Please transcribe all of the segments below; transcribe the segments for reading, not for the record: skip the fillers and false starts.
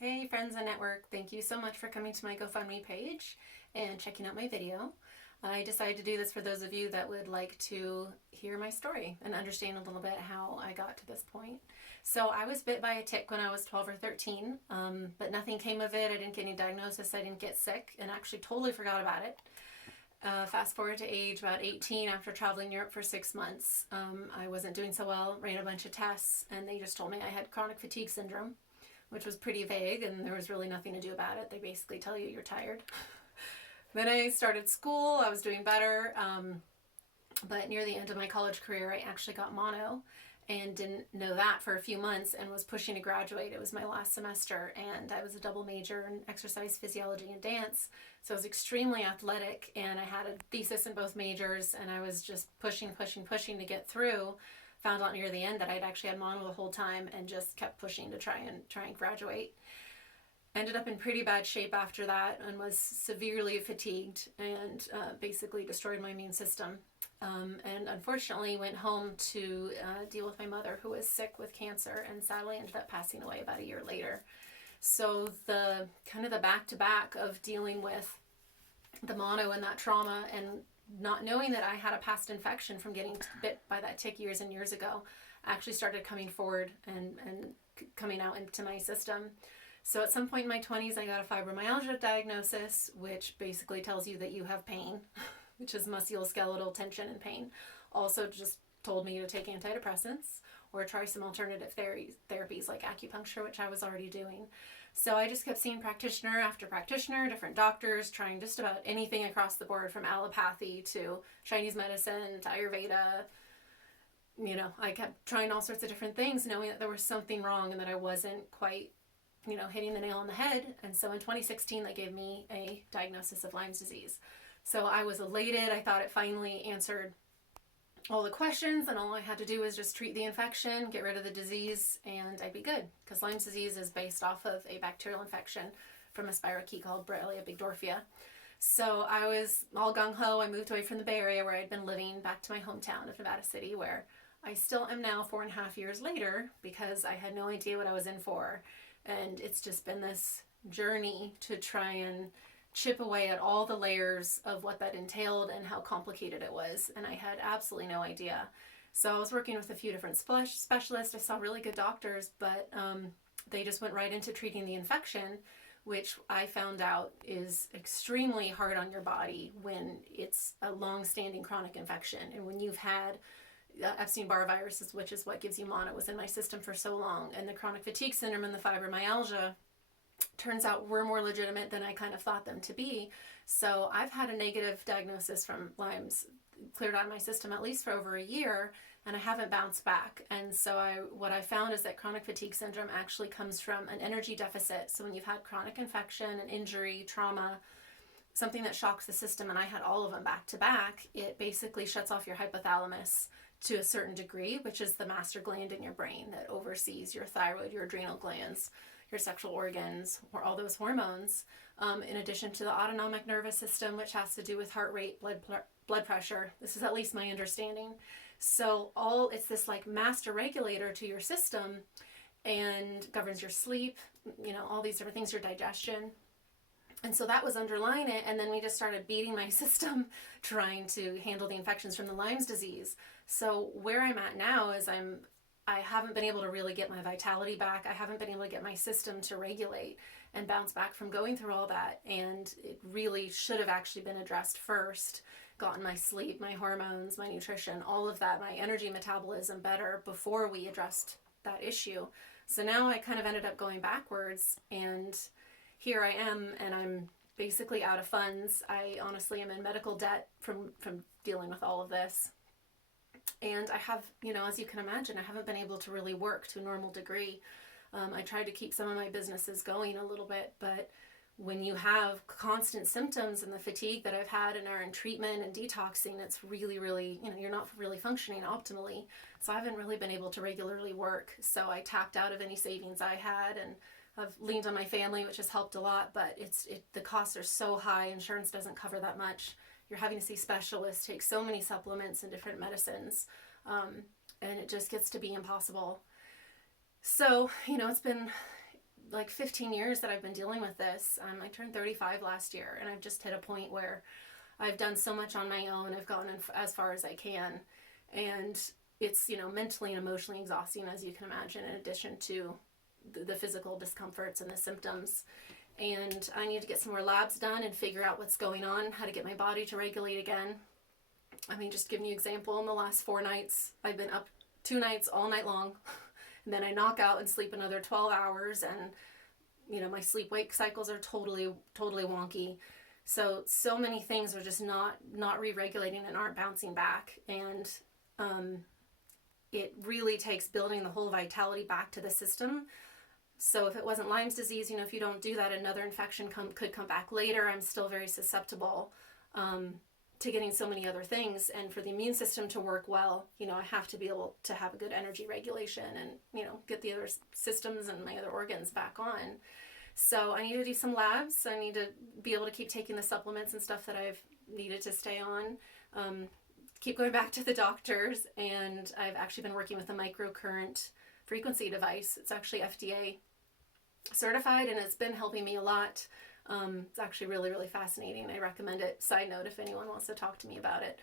Hey friends and network, thank you so much for coming to my GoFundMe page and checking out my video. I decided to do this for those of you that would like to hear my story and understand a little bit how I got to this point. So I was bit by a tick when I was 12 or 13, but nothing came of it. I didn't get any diagnosis, I didn't get sick, and actually totally forgot about it. Fast forward to age about 18, after traveling Europe for 6 months, I wasn't doing so well, ran a bunch of tests, and they just told me I had chronic fatigue syndrome, which was pretty vague, and there was really nothing to do about it. They basically tell you you're tired. Then I started school. I was doing better, but near the end of my college career, I actually got mono and didn't know that for a few months and was pushing to graduate. It was my last semester, and I was a double major in exercise physiology and dance, so I was extremely athletic, and I had a thesis in both majors, and I was just pushing to get through. Found out near the end that I'd actually had mono the whole time and just kept pushing to try and graduate. Ended up in pretty bad shape after that and was severely fatigued and basically destroyed my immune system. And unfortunately went home to deal with my mother, who was sick with cancer, and sadly ended up passing away about a year later. So the kind of the back-to-back of dealing with the mono and that trauma and not knowing that I had a past infection from getting bit by that tick years and years ago actually started coming forward and coming out into my system. So at some point in my 20s, I got a fibromyalgia diagnosis, which basically tells you that you have pain, which is musculoskeletal tension and pain. Also just told me to take antidepressants or try some alternative therapies like acupuncture, which I was already doing. So I just kept seeing practitioner after practitioner, different doctors, trying just about anything across the board, from allopathy to Chinese medicine to Ayurveda. You know, I kept trying all sorts of different things, knowing that there was something wrong and that I wasn't quite, hitting the nail on the head. And so in 2016, they gave me a diagnosis of Lyme's disease. So I was elated. I thought it finally answered all the questions, and all I had to do was just treat the infection, get rid of the disease, and I'd be good. Because Lyme's disease is based off of a bacterial infection from a spirochete called Borrelia burgdorferi. So I was all gung-ho. I moved away from the Bay Area where I'd been living back to my hometown of Nevada City, where I still am now 4.5 years later, because I had no idea what I was in for. And it's just been this journey to try and chip away at all the layers of what that entailed and how complicated it was. And I had absolutely no idea. So I was working with a few different specialists. I saw really good doctors, but they just went right into treating the infection, which I found out is extremely hard on your body when it's a long-standing chronic infection. And when you've had Epstein-Barr viruses, which is what gives you mono, was in my system for so long, and the chronic fatigue syndrome and the fibromyalgia turns out were more legitimate than I kind of thought them to be. So I've had a negative diagnosis from Lyme's cleared out of my system at least for over a year, and I haven't bounced back. And so what I found is that chronic fatigue syndrome actually comes from an energy deficit. So when you've had chronic infection, an injury, trauma, something that shocks the system, and I had all of them back to back, it basically shuts off your hypothalamus to a certain degree, which is the master gland in your brain that oversees your thyroid, your adrenal glands, your sexual organs, or all those hormones, in addition to the autonomic nervous system, which has to do with heart rate, blood pressure. This is at least my understanding. So it's this like master regulator to your system, and governs your sleep, all these different things, your digestion. And so that was underlying it, and then we just started beating my system trying to handle the infections from the Lyme's disease. So where I'm at now is I haven't been able to really get my vitality back. I haven't been able to get my system to regulate and bounce back from going through all that. And it really should have actually been addressed first. Gotten my sleep, my hormones, my nutrition, all of that, my energy metabolism better before we addressed that issue. So now I kind of ended up going backwards, and here I am, and I'm basically out of funds. I honestly am in medical debt from dealing with all of this. And I have, as you can imagine, I haven't been able to really work to a normal degree. I tried to keep some of my businesses going a little bit, but when you have constant symptoms and the fatigue that I've had and are in treatment and detoxing, it's really, really, you're not really functioning optimally. So I haven't really been able to regularly work. So I tapped out of any savings I had, and I've leaned on my family, which has helped a lot, but the costs are so high. Insurance doesn't cover that much. You're having to see specialists, take so many supplements and different medicines, and it just gets to be impossible. So, it's been like 15 years that I've been dealing with this. I turned 35 last year, and I've just hit a point where I've done so much on my own. I've gone as far as I can, and it's, mentally and emotionally exhausting, as you can imagine, in addition to the physical discomforts and the symptoms. And I need to get some more labs done and figure out what's going on, how to get my body to regulate again. I mean, just giving you an example, in the last 4 nights, I've been up 2 nights all night long, and then I knock out and sleep another 12 hours, and my sleep-wake cycles are totally wonky. So many things are just not re-regulating and aren't bouncing back. And it really takes building the whole vitality back to the system. So if it wasn't Lyme's disease, if you don't do that, another infection could come back later. I'm still very susceptible to getting so many other things. And for the immune system to work well, I have to be able to have a good energy regulation and, get the other systems and my other organs back on. So I need to do some labs. I need to be able to keep taking the supplements and stuff that I've needed to stay on. Keep going back to the doctors. And I've actually been working with a microcurrent frequency device. It's actually FDA certified, and it's been helping me a lot. It's actually really, really fascinating. I recommend it. Side note, if anyone wants to talk to me about it,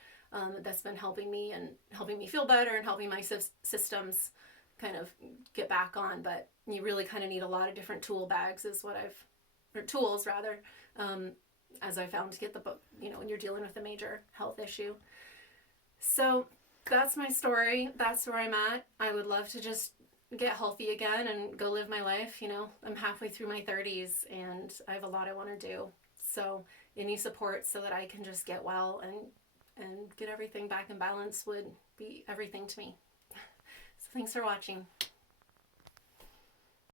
that's been helping me and helping me feel better and helping my systems kind of get back on. But you really kind of need a lot of different tools rather, as I found, to get when you're dealing with a major health issue. So that's my story. That's where I'm at. I would love to just get healthy again and go live my life. I'm halfway through my 30s, and I have a lot I want to do. So any support so that I can just get well and get everything back in balance would be everything to me. So thanks for watching.